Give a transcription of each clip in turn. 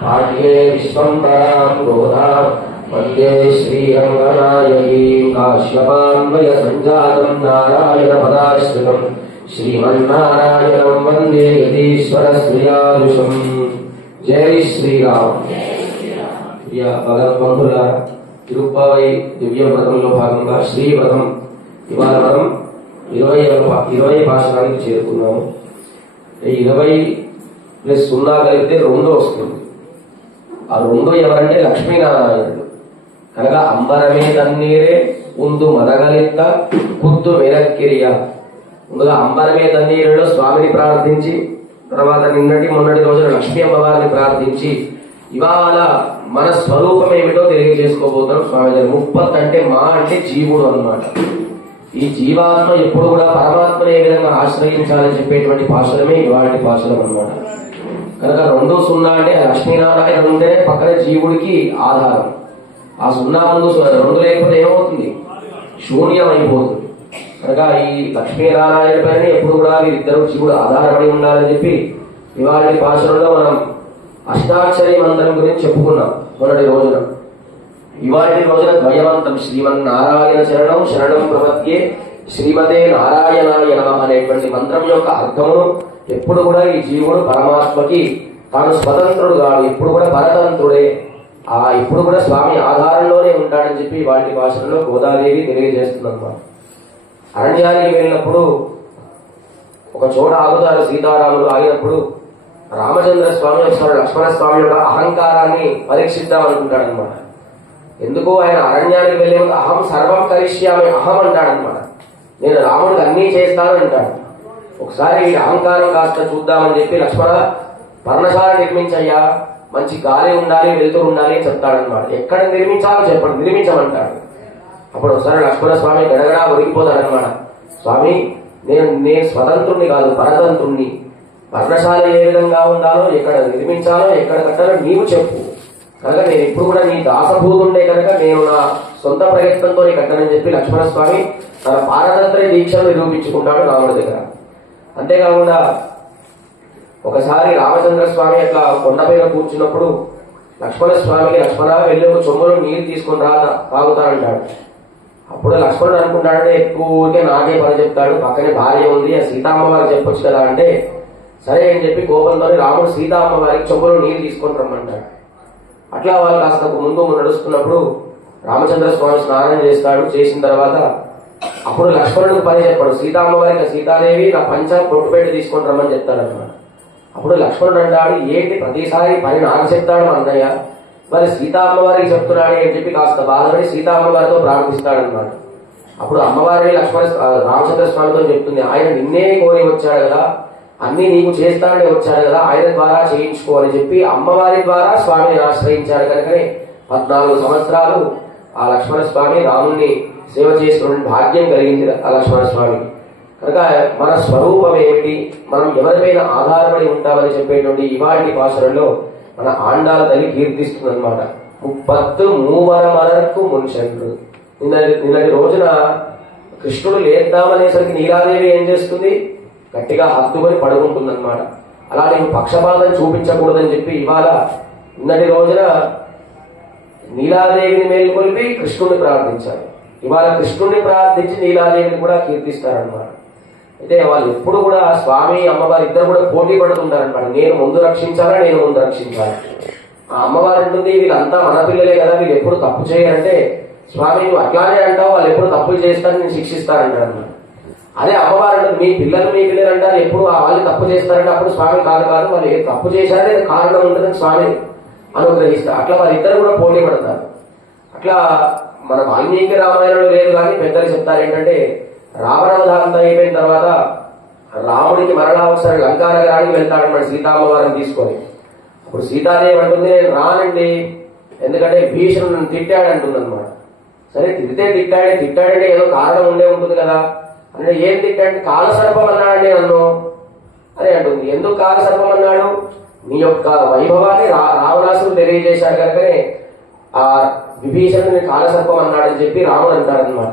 पाठ्ये विश्वम्भरां गोधां वन्दे श्रीरङ्गनायकीं काश्यपान्वय सञ्जातं नारायणपदाश्रितं श्रीमन्नारायणं वन्दे यतीश्वरश्रियादुषम्। जय श्रीराम। प्रिय भगवद्बन्धुलारा, తిరుప్పావై దివ్య వ్రతంలో భాగంగా శ్రీవ్రతం ఇవాళ మనం 20 పాశనానికి చేరుకున్నాము. 20+0 కలిపితే 2 వస్తుంది. ఆ 2 ఎవరంటే లక్ష్మీనారాయణుడు. కనుక అంబరమే తన్నీరే ఉందు మదగలిత కుద్దు వెనక్కిరియ. ముందుగా అంబరమే తన్నీరులో స్వామిని ప్రార్థించి, తర్వాత మొన్నటి రోజున లక్ష్మీ అమ్మవారిని ప్రార్థించి, ఇవాళ మన స్వరూపం ఏమిటో తెలియజేసుకోబోతున్నాం. స్వామి గారు 30 అంటే మా అంటే జీవుడు అన్నమాట. ఈ జీవాత్మ ఎప్పుడు కూడా పరమాత్మని ఏ విధంగా ఆశ్రయించాలని చెప్పేటువంటి పాశురమే ఇవాళ పాశురం అన్నమాట. కనుక 2 అంటే లక్ష్మీనారాయణ ఉంటేనే పక్కన జీవుడికి ఆధారం. ఆ 0 ముందు 2 లేకపోతే ఏమవుతుంది? శూన్యం అయిపోతుంది. కనుక ఈ లక్ష్మీనారాయణ పైన ఎప్పుడు కూడా వీరిద్దరు జీవుడు ఆధారపడి ఉండాలని చెప్పి ఇవాళ పాశురంలో మనం అష్టాక్షరి మంత్రం గురించి చెప్పుకున్నాం మొన్నటి రోజున. ఇవాటి రోజున ద్వయవంతం శ్రీమన్నారాయణ శరణం శరణం ప్రపద్యే శ్రీమతే నారాయణాయ నమః అనేటువంటి మంత్రం యొక్క అర్థమును ఎప్పుడు కూడా ఈ జీవుడు పరమాత్మకి తాను స్వతంత్రుడు కాదు, ఎప్పుడు కూడా పరతంత్రుడే, ఇప్పుడు కూడా స్వామి ఆధారంలోనే ఉంటాడని చెప్పి వాటి భాషలో గోదాదేవి తెలియజేస్తుందన్నమాట. అరణ్యానికి వెళ్ళినప్పుడు ఒక చోట ఆగుతారు సీతారాములు. ఆగినప్పుడు రామచంద్ర స్వామి ఒకసారి లక్ష్మణ స్వామి యొక్క అహంకారాన్ని పరీక్షిద్దామనుకుంటాడనమాట. ఎందుకు ఆయన అరణ్యానికి వెళ్లే ముందు అహం సర్వం కరిష్యామి అహం అంటాడనమాట. నేను రాముడికి అన్నీ చేస్తాను అంటాడు. ఒకసారి ఈ అహంకారం కాస్త చూద్దామని చెప్పి లక్ష్మణ పర్ణశాల నిర్మించయ్యా, మంచి గాలి ఉండాలి, వెలుతురు ఉండాలి అని చెప్తాడనమాట. ఎక్కడ నిర్మించాలో చెప్పండి, నిర్మించమంటాడు. అప్పుడు ఒకసారి లక్ష్మణ స్వామి గడగడా ఒరిగిపోతాడనమాట. స్వామి నేను స్వతంత్రుణ్ణి కాదు, పరతంత్రుణ్ణి. పర్ణశాల ఏ విధంగా ఉండాలో, ఎక్కడ నిర్మించాలో, ఎక్కడ కట్టాలో నీవు చెప్పు. కనుక నేను ఇప్పుడు కూడా నీ దాసభూతుండే కనుక నేను నా సొంత ప్రయత్నంతో కట్టనని చెప్పి లక్ష్మణ స్వామి తన పారతంత్ర దీక్షను నిరూపించుకుంటాడు రాముడి దగ్గర. అంతేకాకుండా ఒకసారి రామచంద్ర స్వామి అట్లా కొండపైన కూర్చున్నప్పుడు లక్ష్మణ స్వామికి లక్ష్మణ వెళ్ళి ఒక చెంబులో నీరు తీసుకుని తాగుతానంటాడు. అప్పుడు లక్ష్మణుడు అనుకుంటాడంటే ఎక్కువగా నాకే పని చెప్తాడు, పక్కనే భార్య ఉంది, ఆ సీతామ్మవారికి చెప్పొచ్చు కదా అంటే సరే అని చెప్పి కోపంతో రాముడు సీతామ్మవారికి చెంబులో నీరు తీసుకొని రమ్మంటాడు. అట్లా వాళ్ళు కాస్త ముందు నడుస్తున్నప్పుడు రామచంద్ర స్వామి స్నానం చేస్తాడు. చేసిన తర్వాత అప్పుడు లక్ష్మణుడికి పని చెప్పాడు. సీతామ్మవారికి సీతాదేవి నా పంచ పొట్టు పెట్టి తీసుకొని రమ్మని చెప్తాడు అనమాట. అప్పుడు లక్ష్మణుడు అంటాడు, ఏంటి ప్రతిసారి పని నాకు చెప్తాడు మా అన్నయ్య, మరి సీతామ్మవారికి చెప్తున్నాడు అని చెప్పి కాస్త బాధపడి సీతామ్మవారితో ప్రార్థిస్తాడనమాట. అప్పుడు అమ్మవారిని రామచంద్ర స్వామితో చెప్తుంది, ఆయన నిన్నే కోరి వచ్చాడు కదా, అన్ని నీకు చేస్తానని వచ్చాడు కదా, ఆయన ద్వారా చేయించుకోవాలని చెప్పి అమ్మవారి ద్వారా స్వామిని ఆశ్రయించాడు. కనుకనే 14 సంవత్సరాలు ఆ లక్ష్మణ స్వామి రాముణ్ణి సేవ చేసుకునే భాగ్యం కలిగింది ఆ లక్ష్మణ స్వామికి. కనుక మన స్వరూపం ఏమిటి, మనం ఎవరిపైన ఆధారపడి ఉంటామని చెప్పేటువంటి ఇవాటి పాశురంలో మన ఆండాల తల్లి కీర్తిస్తుంది అనమాట. 30 మూవరమరకు మున్షండు. నిన్నటి రోజున కృష్ణుడు లేద్దామనేసరికి నీలాదేవి ఏం చేస్తుంది, గట్టిగా హత్తుకొని పడుకుంటుందన్నమాట. అలా నేను పక్షపాతం చూపించకూడదని చెప్పి ఇవాళ నిన్నటి రోజున నీలాదేవిని మేల్కొల్పి కృష్ణుడిని ప్రార్థించారు. ఇవాళ కృష్ణుడిని ప్రార్థించి నీలాదేవిని కూడా కీర్తిస్తారనమాట. అయితే వాళ్ళు ఎప్పుడు కూడా స్వామి అమ్మవారి ఇద్దరు కూడా పోటీ పడుతుంటారనమాట. నేను ముందు రక్షించాలా, నేను ముందు రక్షించాలి. ఆ అమ్మవారు ఉంటుంది, వీళ్ళంతా మన పిల్లలే కదా, వీళ్ళు ఎప్పుడు తప్పు చేయాలంటే స్వామి నువ్వు అట్లానే అంటావు, వాళ్ళు ఎప్పుడు తప్పులు చేస్తారని నేను శిక్షిస్తారంటారు అన్నమాట. అదే అమ్మవారు అంటే మీ పిల్లలు అంటారు, ఎప్పుడు వాళ్ళు తప్పు చేస్తారంటే అప్పుడు స్వామి కాదు వాళ్ళు తప్పు చేశారనే కారణం ఉంటుందని స్వామి అనుగ్రహిస్తారు. అట్లా వాళ్ళిద్దరు కూడా పోటీ పడతారు. అట్లా మన వాల్మీకి రామాయణంలో లేదు కానీ పెద్దలు చెప్తారు ఏంటంటే, రావణవధాంతం అయిపోయిన తర్వాత రాముడికి మరలా ఒకసారి లంకానగరానికి వెళ్తాడన్నమాట సీతామ్మవారిని తీసుకొని. అప్పుడు సీతాదేవి అంటుంది, నేను రానండి, ఎందుకంటే భీషణుని తిట్టాడంటుంది అనమాట. సరే తిట్టాడంటే ఏదో కారణం ఉండే ఉంటుంది కదా అంటే, ఏం తిట్టాడంటే కాలసర్పం అన్నాడండి నన్ను అని అంటుంది. ఎందుకు కాలసర్పం అన్నాడు, నీ యొక్క వైభవాన్ని రావణాసుడు తెలియజేశాడు కనుకనే ఆ విభీషణుని కాలసర్పం అన్నాడని చెప్పి రాముడు అంటాడనమాట.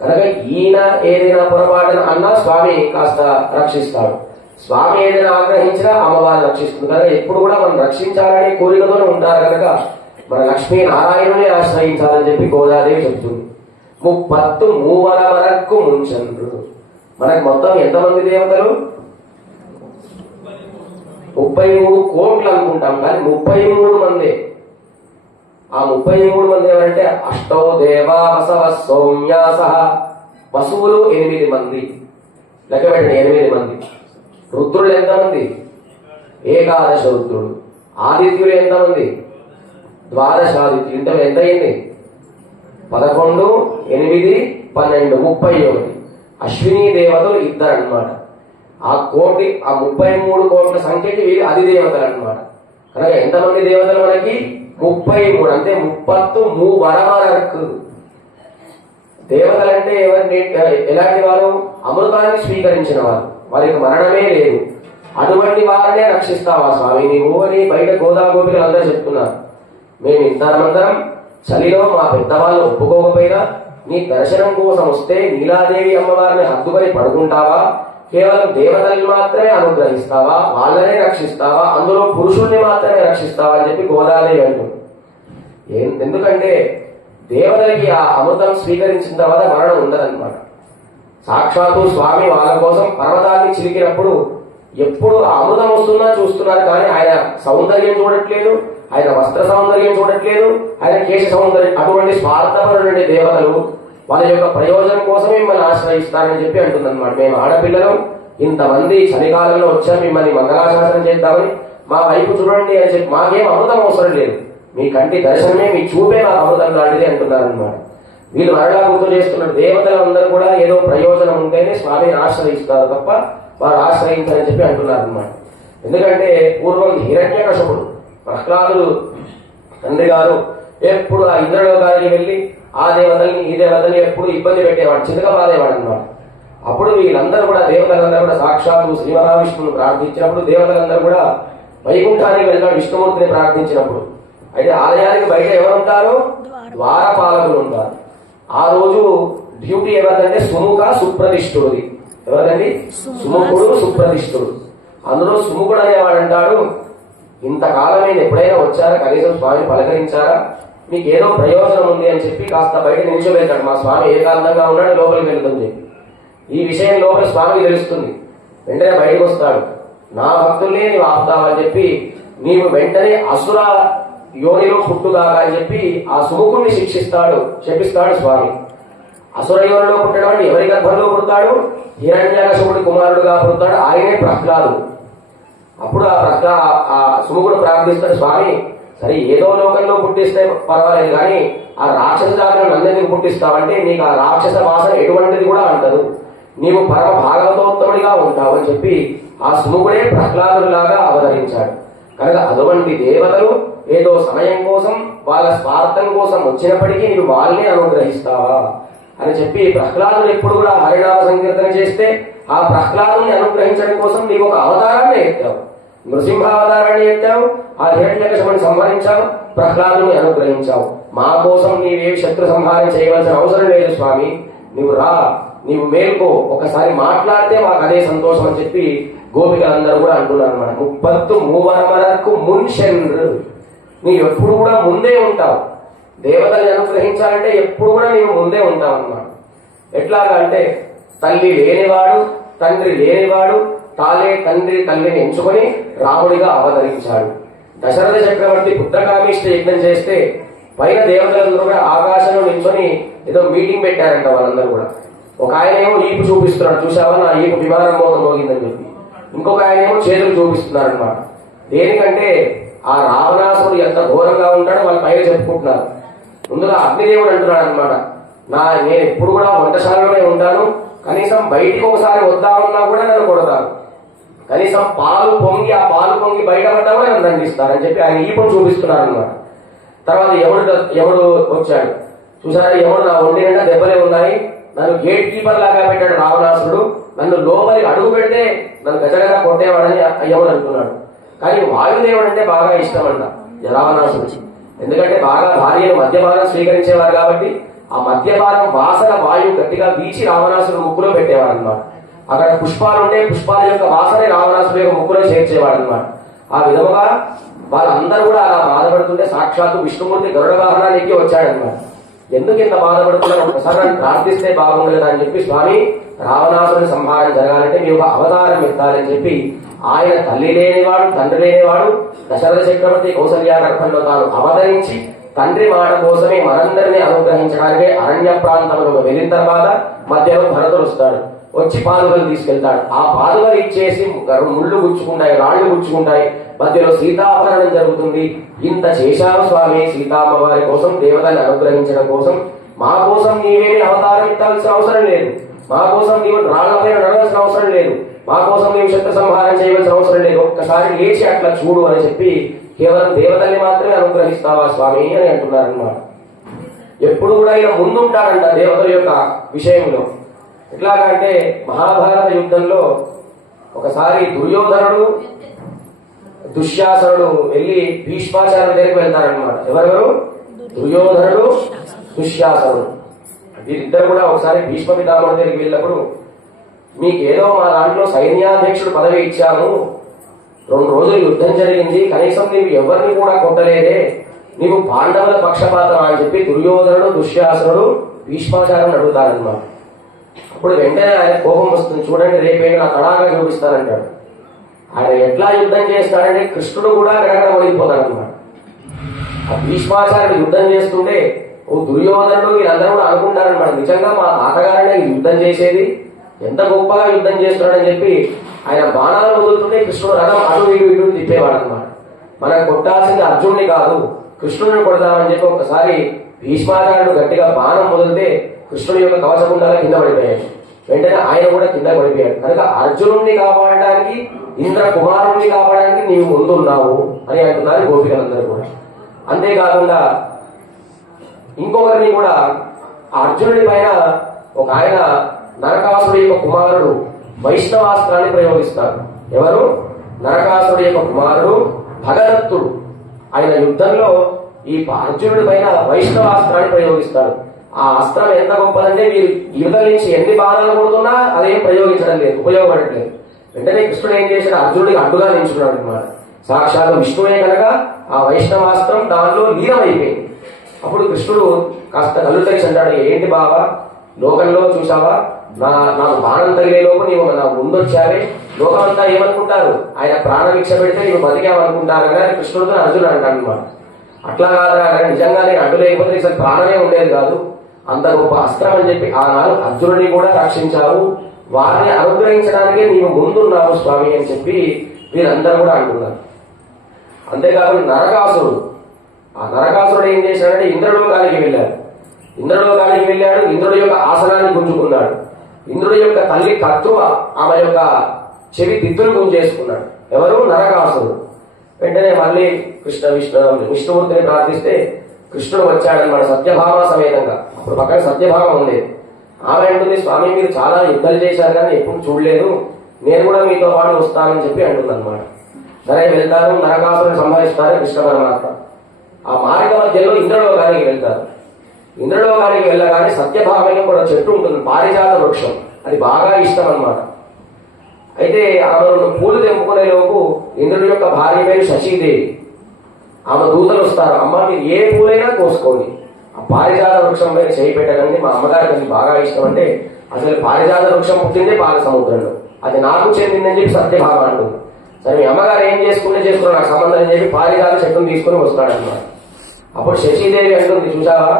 కనుక ఈయన ఏదైనా పొరపాటున అన్నా స్వామి కాస్త రక్షిస్తాడు. స్వామి ఏదైనా ఆగ్రహించినా అమ్మవారిని రక్షిస్తుంది కనుక ఎప్పుడు కూడా మనం రక్షించాలనే కోరికతోనే ఉంటారు కనుక మన లక్ష్మీ నారాయణుని ఆశ్రయించాలని చెప్పి గోదాదేవి చెప్తుంది. 30 మూవర వరకు ముంచండ్రు. మనకు మొత్తం ఎంతమంది దేవతలు? 33 కోట్లు అనుకుంటాం కానీ 33 మంది. ఆ 33 మంది ఎవరంటే అష్టౌ దేవా వసవ సౌమ్యాస, వసువులు 8 మంది. లెక్క పెట్టండి, 8 మంది. రుద్రులు ఎంతమంది? 11 రుద్రుడు. ఆదిత్యులు ఎంతమంది? 12 ఆదిత్యులు. ఇంత ఎంత అయింది? 11, 8, 12, 31. అశ్విని దేవతలు 2 అన్నమాట. ఆ 33 కోట్ల సంఖ్యకి వీళ్ళు అధిదేవతలు అన్నమాట. కనుక ఎంతమంది దేవతలు మనకి? 33. అంటే 30 మూవరవరకు. దేవతలంటే ఎవరిని ఎలాంటి వారు? అమృతాన్ని స్వీకరించిన వారు, వారికి మరణమే లేదు. అటువంటి వారినే రక్షిస్తావా స్వామి నీవు అని బయట గోదా గోపికలు అందరూ చెప్తున్నారు. మేము ఇంతమందరం చలిలో మా పెద్దవాళ్ళు ఒప్పుకోకపోయినా నీ దర్శనం కోసం వస్తే నీలాదేవి అమ్మవారిని హద్దుకొని పడుకుంటావా? కేవలం దేవతల్ని మాత్రమే అనుగ్రహిస్తావా? వాళ్ళనే రక్షిస్తావా? అందులో పురుషుల్ని మాత్రమే రక్షిస్తావా అని చెప్పి గోదాదేవి అంటుంది. ఎందుకంటే దేవతలకి ఆ అమృతం స్వీకరించిన తర్వాత మరణం ఉండదన్నమాట. సాక్షాత్తు స్వామి వాళ్ళ కోసం పర్వతాన్ని చిలికినప్పుడు ఎప్పుడు ఆ అమృతం వస్తున్నా చూస్తున్నారు కానీ ఆయన సౌందర్యం చూడట్లేదు, ఆయన వస్త్ర సౌందర్యం చూడట్లేదు, ఆయన కేశ సౌందర్యం. అటువంటి స్వార్థపరుడి దేవతలు వాళ్ళ యొక్క ప్రయోజనం కోసమే మిమ్మల్ని ఆశ్రయిస్తారని చెప్పి అంటుందన్నమాట. మేము ఆడపిల్లలు ఇంతమంది చలికాలంలో వచ్చాం మిమ్మల్ని మంగళాశాసనం చేద్దామని, మా వైపు చూడండి అని చెప్పి మాకేం అమృతం అవసరం లేదు, మీ కంటి దర్శనమే మీ చూపే మాకు అమృతం లాంటిది అంటున్నారన్నమాట. వీళ్ళు మరలా గుర్తు చేస్తున్నారు, దేవతలందరూ కూడా ఏదో ప్రయోజనం ఉంటేనే స్వామిని ఆశ్రయిస్తారు తప్ప వారు ఆశ్రయించారని చెప్పి అంటున్నారు అనమాట. ఎందుకంటే పూర్వం హిరణ్యకశపుడు ప్రహ్లాదుడు తండ్రి గారు ఎప్పుడు ఆ ఇంద్రలోకానికి వెళ్లి ఆ దేవతల్ని ఈ దేవతల్ని ఎప్పుడు ఇబ్బంది పెట్టేవాడు, చితక బాధేవాడు అనమాట. అప్పుడు వీళ్ళందరూ కూడా దేవతలందరూ కూడా సాక్షాత్తు శ్రీ మహావిష్ణువుని ప్రార్థించినప్పుడు దేవతలందరూ కూడా వైకుంఠానికి వెళ్తాడు విష్ణుమూర్తిని ప్రార్థించినప్పుడు. అయితే ఆలయానికి బయట ఎవరుంటారు? ద్వారపాలకులు ఉంటారు. ఆ రోజు డ్యూటీ ఎవరిదంటే సుముఖ సుప్రతిష్ఠుడిది. ఎవరిదండి? సుముఖుడు సుప్రతిష్ఠుడు. అందులో సుముఖుడు అనేవాడు అంటాడు, ఇంతకాలమైన ఎప్పుడైనా వచ్చారా, కనీసం స్వామిని పలకరించారా, మీకు ఏదో ప్రయోజనం ఉంది అని చెప్పి కాస్త బయట నిలిచోబెట్టాడు. మా స్వామి ఏకాంతంగా ఉన్నాడు, లోపలికి వెళ్తుంది. ఈ విషయం లోపల స్వామికి తెలుస్తుంది. వెంటనే బయటకు వస్తాడు. నా భక్తుల్ని నీవు ఆపుతావని చెప్పి నీవు వెంటనే అసుర యోనిలో పుట్టుగాక అని చెప్పి ఆ సుముఖుడిని శపిస్తాడు స్వామి. అసుర యోనిలో పుట్టడం అంటే ఎవరి గర్భంలో పుడతాడు? హిరణ్యకశపుడి కుమారుడుగా పుడతాడు. ఆయనే ప్రహ్లాదుడు. అప్పుడు ఆ సుముఖుడు ప్రార్థిస్తాడు, స్వామి సరే ఏదో లోకంలో పుట్టిస్తే పర్వాలేదు కానీ ఆ రాక్షస జాతిని నన్నెందుకు పుట్టిస్తావంటే నీకు ఆ రాక్షస వాసన ఎటువంటిది కూడా అంటదు, నీవు పరమ భాగవతోత్తముడిగా ఉంటావు అని చెప్పి ఆ సుముఖుడే ప్రహ్లాదుడిలాగా అవతరించాడు. కనుక అటువంటి దేవతలు ఏదో సమయం కోసం వాళ్ళ స్వార్థం కోసం వచ్చినప్పటికీ నీవు వాళ్ళని అనుగ్రహిస్తావా అని చెప్పి ప్రహ్లాదుడు ఎప్పుడు కూడా హరినామ సంకీర్తన చేస్తే ఆ ప్రహ్లాదుని అనుగ్రహించడం కోసం నీవు ఒక అవతారాన్ని ఎత్తావు, నృసింహావతారాన్ని ఎత్తావు, ఆ హిరణ్యకశిపుని సంహరించావు, ప్రహ్లాదుని అనుగ్రహించావు. మా కోసం నీవేవి శత్రు సంహారం చేయవలసిన అవసరం లేదు స్వామి, నీవు రా, నీవు మేల్కో, ఒకసారి మాట్లాడితే మాకు అదే సంతోషం అని చెప్పి గోపికలందరూ కూడా అంటున్నారు అనమాట. 30 మూవరవరకు మున్షన్రు, నీవు ఎప్పుడు కూడా ముందే ఉంటావు. దేవతల్ని అనుగ్రహించాలంటే ఎప్పుడు కూడా నీవు ముందే ఉంటావు అన్నమాట. ఎట్లాగా అంటే తల్లి లేనివాడు తండ్రి లేనివాడు తాలే తండ్రి తల్లిని ఎంచుకొని రాముడిగా అవతరించాడు. దశరథ చక్రవర్తి పుత్రకామేష్టి యజ్ఞం చేస్తే పైన దేవతలందరూ కూడా ఆకాశంలో నిల్చొని ఏదో మీటింగ్ పెట్టారంట వాళ్ళందరూ కూడా. ఒక ఆయన ఏమో ఈపు చూపిస్తున్నాడు, చూసావా నా ఈపు విమానం మోతం మోగిందని చెప్పి. ఇంకొక ఆయన ఏమో చేతులు చూపిస్తున్నారు అనమాట. దేనికంటే ఆ రావణాసురుడు ఎంత ఘోరంగా ఉంటాడో వాళ్ళ పైన చెప్పుకుంటున్నారు. ముందుగా అగ్నిదేవుడు అంటున్నాడు అనమాట, నేను ఎప్పుడు కూడా వంటశాలలోనే ఉంటాను, కనీసం బయటికి ఒకసారి వద్దామన్నా కూడా నన్ను కొడతాను, కనీసం పాలు పొంగి బయటపడ్డా కూడా నన్ను దండిస్తారని చెప్పి ఆయన ఈపును చూపిస్తున్నారు అనమాట. తర్వాత యముడు వచ్చాడు, చూసారా యముడు నా ఒంటి నిండా దెబ్బలే ఉన్నాయి, నన్ను గేట్ కీపర్ లాగా పెట్టాడు రావణాసురుడు, నన్ను లోపలికి అడుగు పెడితే నన్ను గజగజ కొట్టేవాడని యముడు అంటున్నాడు. కానీ వాయుదేవుడు అంటే బాగా ఇష్టం అంట రావణాసురుడు. ఎందుకంటే బాగా భార్యను మద్యపానం స్వీకరించేవారు కాబట్టి ఆ మద్యపానం వాసన వాయువు గట్టిగా వీచి రావణాసురుడు ముక్కులో పెట్టేవాడు అనమాట. అక్కడ పుష్పాలు ఉంటే పుష్పాల యొక్క వాసనే రావణాసుడు యొక్క ముక్కులో చేర్చేవాడు అనమాట. ఆ విధముగా వాళ్ళందరూ కూడా అలా బాధపడుతుంటే సాక్షాత్తు విష్ణుమూర్తి గరుడ వాహనాన్ని ఎక్కి వచ్చాడనమాట. ఎందుకు ఇంత బాధపడుతున్నారు, ఒకసారి నన్ను ప్రార్థిస్తే బాగుండదు అని చెప్పి, స్వామి రావణాసురుని సంహారం జరగాలంటే మీ ఒక అవతారం ఎత్తాలని చెప్పి ఆయన తల్లి లేనివాడు తండ్రి లేనివాడు దశరథ చక్రవర్తి కౌసల్య గర్భంలో తాను అవతరించి తండ్రి మాట కోసమే మనందరినీ అనుగ్రహించడానికి అరణ్య ప్రాంతంలో వెళ్ళిన తర్వాత మధ్యలో భరతుడు వస్తాడు. వచ్చి పాదుకలు తీసుకెళ్తాడు. ఆ పాదుకలు ఇచ్చేసి ముళ్ళు గుచ్చుకుంటాయి, రాళ్లు గుచ్చుకుంటాయి, మధ్యలో సీతాపహరణం జరుగుతుంది. ఇంత చేశారు స్వామి సీతామ్మ వారి కోసం, దేవతని అనుగ్రహించడం కోసం. మా కోసం నీవేమి అవతారం ఎత్తాల్సిన అవసరం లేదు, మా కోసం నీవు రాళ్లపైన నడవలసిన అవసరం లేదు, మా కోసం నీవు శత్రు సంహారం చేయవలసిన అవసరం లేదు, ఒక్కసారి లేచి అట్లా చూడు అని చెప్పి కేవలం దేవతల్ని మాత్రమే అనుగ్రహిస్తావా స్వామి అని అంటున్నారన్నమాట. ఎప్పుడు కూడా ఇలా ముందుంటాడంట దేవతల యొక్క విషయంలో. ఎట్లాగంటే మహాభారత యుద్ధంలో ఒకసారి దుర్యోధనుడు దుశ్శాసనుడు వెళ్ళి భీష్మాచార్యుల దగ్గరికి వెళ్తారనమాట. ఎవరెవరు? దుర్యోధనుడు దుశ్శాసనుడు. వీరిద్దరు కూడా ఒకసారి భీష్మ పితామహుడి దగ్గరికి వెళ్ళినప్పుడు, మీకేదో మా దాంట్లో సైన్యాధ్యక్షుడు పదవి ఇచ్చాము, 2 రోజులు యుద్ధం జరిగింది, కనీసం నీవు ఎవరిని కూడా కొట్టలేదే, నీవు పాండవుల పక్షపాతం అని చెప్పి దుర్యోధనుడు దుశ్శాసనుడు భీష్మాచార్యుని అడుగుతారనమాట. అప్పుడు వెంటనే ఆయన కోపం వస్తుంది. చూడండి రేపేంటి నా తడాగా చూపిస్తానంటాడు. ఆయన ఎట్లా యుద్ధం చేస్తాడంటే కృష్ణుడు కూడా గడగడ వణికిపోతాడు అనమాట. ఆ భీష్మాచార్యుడు యుద్ధం చేస్తుంటే ఓ దుర్యోధనుడు వీళ్ళందరూ కూడా అనుకుంటారనమాట, నిజంగా మా తాతగారనే యుద్ధం చేసేది, ఎంత గొప్పగా యుద్ధం చేస్తున్నాడని చెప్పి ఆయన బాణాలు వదులుతుంటే కృష్ణుడు రథం అటు ఇటు ఇటు తిప్పేవాడు అనమాట. మనం కొట్టాల్సింది అర్జునుడిని కాదు, కృష్ణుడిని కొడదామని చెప్పి ఒకసారి భీష్మాచార్యుడు గట్టిగా బాణం వదిలితే కృష్ణుడి యొక్క కవచకుండాల కింద పడిపోయాడు. వెంటనే ఆయన కూడా కింద పడిపోయాడు. కనుక అర్జునుడిని కాపాడడానికి, ఇంద్ర కుమారుడిని కాపాడడానికి నీవు ముందున్నావు అని అంటున్నారు గోపికలందరూ కూడా. అంతేకాకుండా ఇంకొకరిని కూడా అర్జునుడి పైన ఒక ఆయన నరకాసుడి యొక్క కుమారుడు వైష్ణవాస్త్రాన్ని ప్రయోగిస్తాడు. ఎవరు? నరకాసుడి యొక్క కుమారుడు భగదత్తుడు. ఆయన యుద్ధంలో ఈ అర్జునుడి పైన వైష్ణవాస్త్రాన్ని ప్రయోగిస్తాడు. ఆ అస్త్రం ఎంత గొప్పదంటే మీరు యుద్ధం నుంచి ఎన్ని బాణాలు కొడుతున్నా అదేం ప్రయోగించడం లేదు, ఉపయోగపడట్లేదు. వెంటనే కృష్ణుడు ఏం చేశాడు, అర్జునుడికి అడ్డుగా నిల్చున్నాడు అనమాట. సాక్షాత్ విష్ణువే కనుక ఆ వైష్ణవాస్త్రం దానిలో లీనమైపోయింది. అప్పుడు కృష్ణుడు కాస్త కళ్ళు తెరిచి అంటాడు, ఏంటి బావా లోకంలో చూసావా, నాకు బాణం తగిలే లోపు నీవు నా ముందొచ్చావే, లోకమంతా ఏమనుకుంటారు, ఆయన ప్రాణభిక్ష పెడితే నీవు బతికామనుకుంటారు కానీ కృష్ణుడితో అర్జునుడు అంటాడు అనమాట. అట్లా కాదురా, నిజంగా నేను అడ్డు లేకపోతే నీకు ప్రాణమే ఉండేది కాదు, అంత గొప్ప అస్త్రం అని చెప్పి ఆనాడు అర్జునుడిని కూడా రక్షించావు, వారిని అనుగ్రహించడానికే నీవు ముందున్నావు స్వామి అని చెప్పి వీరందరూ కూడా అంటున్నారు. అంతేకాకుండా నరకాసురుడు, ఆ నరకాసురుడు ఏం చేశాడంటే ఇంద్రలోకానికి వెళ్ళాడు. ఇంద్రలోకానికి వెళ్ళాడు, ఇంద్రుడి యొక్క ఆసనాన్ని గుంజుకున్నాడు. ఇంద్రుడి యొక్క తల్లి కత్తువ ఆమె యొక్క చెవి దిద్దులు గుంజేసుకున్నాడు. ఎవరు? నరకాసురుడు. వెంటనే మళ్ళీ విష్ణుమూర్తిని ప్రార్థిస్తే కృష్ణుడు వచ్చాడనమాట సత్యభామ సమేతంగా. అప్పుడు పక్కన సత్యభామ ఉండేది. ఆమె అంటుంది, స్వామి మీరు చాలా యుద్ధాలు చేశారు కానీ ఎప్పుడు చూడలేదు, నేను కూడా మీతో పాటు వస్తానని చెప్పి అంటుంది అనమాట. సరే వెళ్తారు, నరకాసురుని సంహరిస్తారు కృష్ణ పరమాత్మ. ఆ మార్గ మధ్యలో ఇంద్రలోకానికి వెళ్తారు. ఇంద్రలోకానికి వెళ్ళగానే సత్యభామలో కూడా చెట్టు ఉంటుంది, పారిజాత వృక్షం, అది బాగా ఇష్టం అన్నమాట. అయితే ఆమె పూలు తెంపుకునే లోపు ఇంద్రుడి యొక్క భార్య పేరు శశీదేవి. ఆమె దూతలు వస్తారు, అమ్మ మీరు ఏ పూలైనా కోసుకోండి, ఆ పారిజాత వృక్షం పైన చేయి పెట్టకండి, మా అమ్మగారికి అది బాగా ఇష్టం అంటే, అసలు పారిజాత వృక్షం పుట్టిందే పాల సముద్రంలో, అది నాకు చెందిందని చెప్పి సత్యభామ అంటుంది. సరే మీ అమ్మగారు ఏం చేసుకుంటే చేసుకున్నా నాకు సంబంధం అని చెప్పి పారిజాత చెట్టును తీసుకుని వస్తాడు అన్నమాట. అప్పుడు శశీదేవి అంటుంది, చూసావా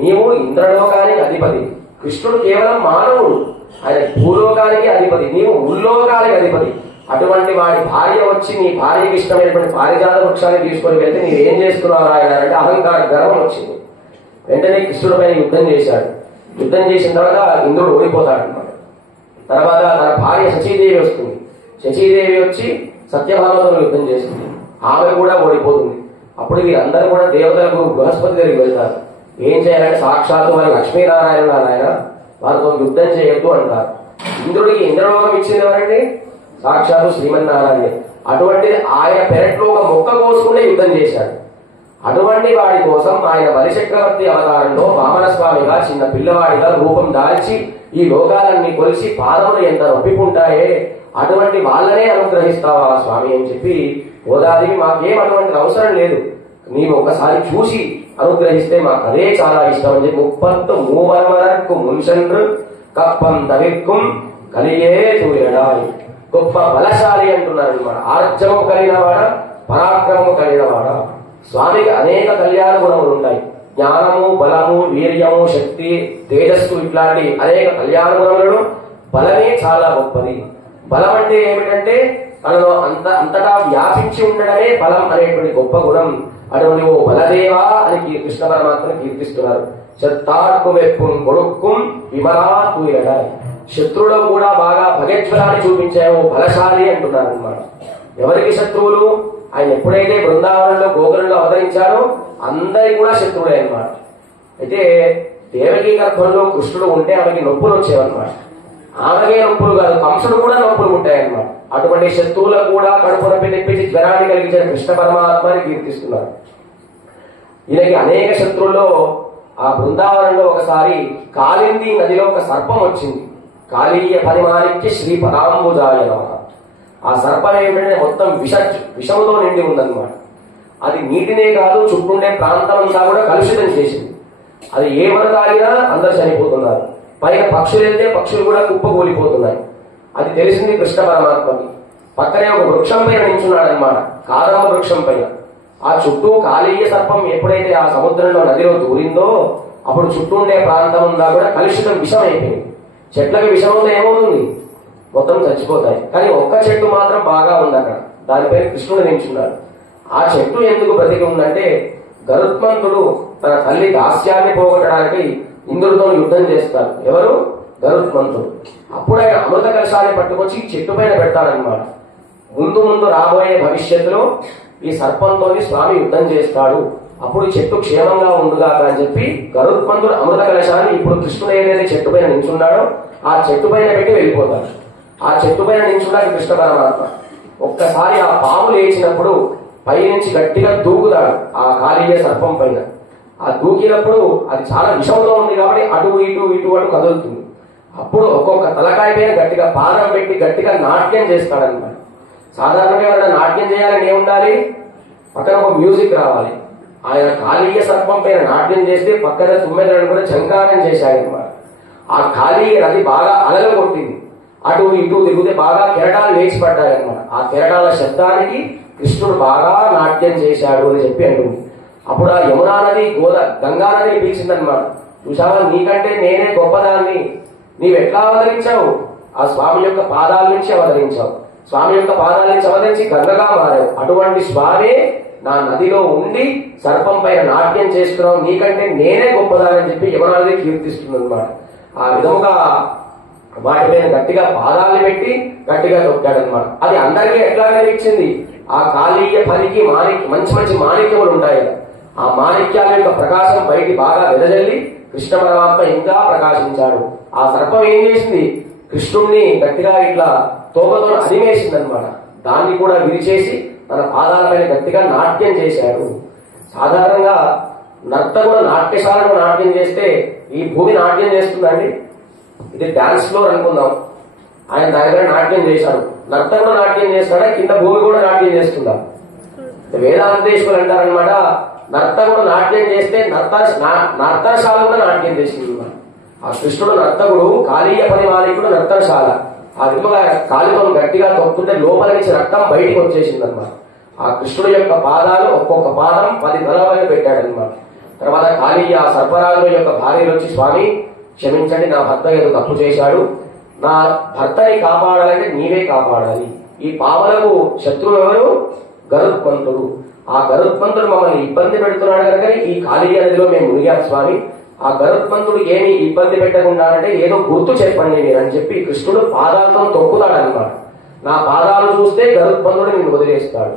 నీవు ఇంద్రలోకానికి అధిపతి, కృష్ణుడు కేవలం మానవుడు, ఆయన భూలోకానికి అధిపతి, నీవు ఉల్లోకానికి అధిపతి. అటువంటి వాడి భార్య వచ్చి నీ భార్యకి ఇష్టమైనటువంటి పారిజాత వృక్షాన్ని తీసుకొని వెళ్తే నీవేం చేస్తున్నావు ఆయన అంటే అహంకార గర్వం వచ్చింది. వెంటనే కృష్ణుడి పైన యుద్ధం చేశాడు. యుద్ధం చేసిన తర్వాత ఇంద్రుడు ఓడిపోతాడు అనమాట. తర్వాత తన భార్య శచీదేవి వస్తుంది. శచీదేవి వచ్చి సత్యభామతో యుద్ధం చేస్తుంది, ఆమె కూడా ఓడిపోతుంది. అప్పుడు వీరందరూ కూడా దేవతలకు బృహస్పతి దగ్గరికి వెళ్తారు. ఏం చేయాలంటే సాక్షాత్తు వారి లక్ష్మీనారాయణ ఆయన, వారితో యుద్ధం చేయొద్దు అంటారు. ఇంద్రుడికి ఇంద్రలోకం ఇచ్చింది ఎవరండి? సాక్షాత్తు శ్రీమన్నారాయణ. అటువంటి ఆయన పెరట్లో ఒక మొక్క కోసుకుంటే యుద్ధం చేశాడు. అటువంటి వాడి కోసం ఆయన బలిచక్రవర్తి అవతారంలో వామన స్వామిగా చిన్న పిల్లవాడిగా రూపం దాల్చి ఈ లోకాలన్నీ కొలిసి పాదములు ఎంత నొప్పికుంటాయే, అటువంటి వాళ్ళనే అనుగ్రహిస్తావా స్వామి అని చెప్పి గోదాదేవి మాకేం అటువంటి అవసరం లేదు, నీవు ఒకసారి చూసి అనుగ్రహిస్తే మాకు అదే చాలా ఇష్టం అని చెప్పి 33 మున్షండ్రు కప్పం తవిర్కుం కలిగే చూయడాయి. గొప్ప బలశాలి అంటున్నారు అనమాట. ఆర్జము కలిగినవాడ, పరాక్రమము కలిగినవాడ. స్వామికి అనేక కళ్యాణ గుణములు ఉంటాయి. జ్ఞానము, బలము, వీర్యము, శక్తి, తేజస్సు ఇట్లాంటి అనేక కళ్యాణ గుణములను. బలమే చాలా గొప్పది. బలం అంటే ఏమిటంటే మనలో అంతటా వ్యాపించి ఉండడమే బలం అనేటువంటి గొప్ప గుణం. అటువంటి ఓ బలదేవా అని కృష్ణ పరమాత్మను కీర్తిస్తున్నారు. చెత్తార్కు వెప్పుం కొడుక్కుం విమలా తూయడాయి. శత్రువులో కూడా బాగా భగజ్వరాన్ని చూపించే ఓ బలశాలి అంటున్నారు అనమాట. ఎవరికి శత్రువులు? ఆయన ఎప్పుడైతే బృందావనంలో గోకులంలో అవతరించాడో అందరికి కూడా శత్రువులే అనమాట. అయితే దేవకీ గర్భంలో కృష్ణుడు ఉంటే ఆమెకి నొప్పులు వచ్చేవన్నమాట. ఆమెకే నొప్పులు కాదు, కంసుడు కూడా నొప్పులు ఉంటాయన్నమాట. అటువంటి శత్రువులకు కూడా కడుపు నొప్పి తెప్పించి జ్వరాన్ని కలిగించిన కృష్ణ పరమాత్మని కీర్తిస్తున్నారు. ఈయనకి అనేక శత్రువుల్లో ఆ బృందావనంలో ఒకసారి కాళింది నదిలో ఒక సర్పం వచ్చింది. కాళీయ పరిమాణించి శ్రీ పరాంబుజాయ నమః. ఆ సర్పం ఏమిటంటే మొత్తం విషముతో నిండి ఉందన్నమాట. అది నీటినే కాదు, చుట్టూండే ప్రాంతం అంతా కూడా కలుషితం చేసింది. అది ఏ వరకు తాగినా అందరు చనిపోతున్నారు. పైన పక్షులు వెళ్తే పక్షులు కూడా కుప్పకూలిపోతున్నాయి. అది తెలిసింది కృష్ణ పరమాత్మకి. పక్కనే ఒక వృక్షం పైన నించున్నాడనమాట, కాదమ్మ వృక్షం పైన. ఆ చుట్టూ కాళీయ సర్పం ఎప్పుడైతే ఆ సముద్రంలో నదిలో దూరిందో అప్పుడు చుట్టూ ఉండే ప్రాంతం ఉందా కూడా కలుషితం, విషం అయిపోయింది. చెట్లకి విషం ఉంటే ఏమవుతుంది? మొత్తం చచ్చిపోతాయి. కానీ ఒక్క చెట్టు మాత్రం బాగా ఉంది అక్కడ, దానిపైన కృష్ణుడు నించున్నాడు. ఆ చెట్టు ఎందుకు బ్రతికి ఉందంటే గరుత్మంతుడు తన తల్లి దాస్యాన్ని పోగొట్టడానికి ఇంద్రుడితో యుద్ధం చేస్తారు. ఎవరు? గరుత్మంతుడు. అప్పుడు ఆయన అమృత కలశాన్ని పట్టుకొచ్చి చెట్టు పైన పెడతాడనమాట. ముందు ముందు రాబోయే భవిష్యత్తులో ఈ సర్పంతో స్వామి యుద్ధం చేస్తాడు, అప్పుడు చెట్టు క్షేమంగా ఉండుగాక అని చెప్పి గరుత్మంతుడు అమృత కలశాన్ని ఇప్పుడు కృష్ణుడు ఏదైతే చెట్టు పైన నించున్నాడో ఆ చెట్టు పైన పెట్టి వెళ్ళిపోతాడు. ఆ చెట్టు పైన నించున్నాడు కృష్ణ పరమాత్మ. ఒక్కసారి ఆ పాము లేచినప్పుడు పైనుంచి గట్టిగా దూకుతాడు ఆ కాళీయ సర్పం పైన. ఆ దూకినప్పుడు అది చాలా విషంలో ఉంది కాబట్టి అటు ఇటు ఇటు అటు కదులుతుంది. అప్పుడు ఒక్కొక్క తలకాయ పైన గట్టిగా పాదం పెట్టి గట్టిగా నాట్యం చేస్తాడన్నమాట. సాధారణంగా ఎవరైనా నాట్యం చేయాలని ఏముండాలి? పక్కన ఒక మ్యూజిక్ రావాలి. ఆయన కాళీయ సర్పం పైన నాట్యం చేస్తే పక్కన తుమ్మెదలను కూడా చంకారం చేశాడనమాట. ఆ కాళీయ నది బాగా అలలు కొట్టింది. అటు ఇటు తిరిగితే బాగా కెరటాలు లేచి పడ్డాయన్నమాట. ఆ కెరటాల శబ్దానికి కృష్ణుడు బాగా నాట్యం చేశాడు అని చెప్పి అంటుంది. అప్పుడు ఆ యమునా నది గంగా నదిని పిలిచిందనమాట. చూసావా, నీకంటే నేనే గొప్పదాన్ని, నీవెట్లా అవతరించావు? ఆ స్వామి యొక్క పాదాల నుంచి అవతరించావు. స్వామి యొక్క పాదాల నుంచి అవతరించి గంగగా మారావు. అటువంటి స్వామి నా నదిలో ఉండి సర్పం పైన నాట్యం చేస్తున్నావు, నీకంటే నేనే గొప్పదానని చెప్పి యమునా నది కీర్తిస్తుంది అనమాట. ఆ విధముగా వాటిపైన గట్టిగా పాదాలను పెట్టి గట్టిగా తొక్కాడనమాట. అది అందరికీ ఎట్లా కనిపించింది? ఆ కాళీయ పనికి మంచి మంచి మాణిక్యములు ఉంటాయి కదా, ఆ మాణిక్యాల యొక్క ప్రకాశం బయటి బాగా వెదజల్లి కృష్ణ పరమాత్మ ఇంకా ప్రకాశించాడు. ఆ సర్పం ఏం చేసింది? కృష్ణుణ్ణి గట్టిగా ఇట్లా తోకతో అదిమేసింది అనమాట. దాన్ని కూడా విరిచేసి తన పాదాలపైన గట్టిగా నాట్యం చేశాడు. సాధారణంగా నర్తకుడు నాట్యశాలను నాట్యం చేస్తే ఈ భూమి నాట్యం చేస్తుందండి. ఇది డాన్స్ ఫ్లోర్ అనుకుందాం. ఆయన దగ్గర నాట్యం చేశాడు. నర్తకుడు నాట్యం చేస్తాడా? కింద భూమి కూడా నాట్యం చేస్తుందా? వేదాంతేశ్వరులు అంటారనమాట, నర్తకుడు నాట్యం చేస్తే నర్తనశాల కూడా నాట్యం చేసింది. ఆ కృష్ణుడు నర్తకుడు, కాళీయ పరిమాలికుడు నర్తనశాల. ఆ విధంగా కాళీతో గట్టిగా తొక్కుతుంటే లోపల నుంచి రక్తం బయటికి వచ్చేసింది అనమాట. ఆ కృష్ణుడు యొక్క పాదాలు ఒక్కొక్క పాదం 10 తలపైన పెట్టాడనమాట. తర్వాత కాళీయ సర్పరాజుల యొక్క భార్యలు వచ్చి, స్వామి క్షమించండి, నా భర్త ఏదో తప్పు చేశాడు, నా భర్తని కాపాడాలంటే నీవే కాపాడాలి. ఈ పాపలకు శత్రువు ఎవరు? గరుత్మంతుడు. ఆ గరుత్మంతుడు మమ్మల్ని ఇబ్బంది పెడుతున్నాడు కనుక ఈ కాళీయ నదిలో మేము మునిగాం స్వామి. ఆ గరుత్మంతుడు ఏమి ఇబ్బంది పెట్టకుండా అంటే ఏదో గుర్తు చెప్పండి మీరు అని చెప్పి కృష్ణుడు పాదాలతో తొక్కుతాడనమాట. నా పాదాలు చూస్తే గరుత్మంతుడు నిన్ను వదిలేస్తాడు.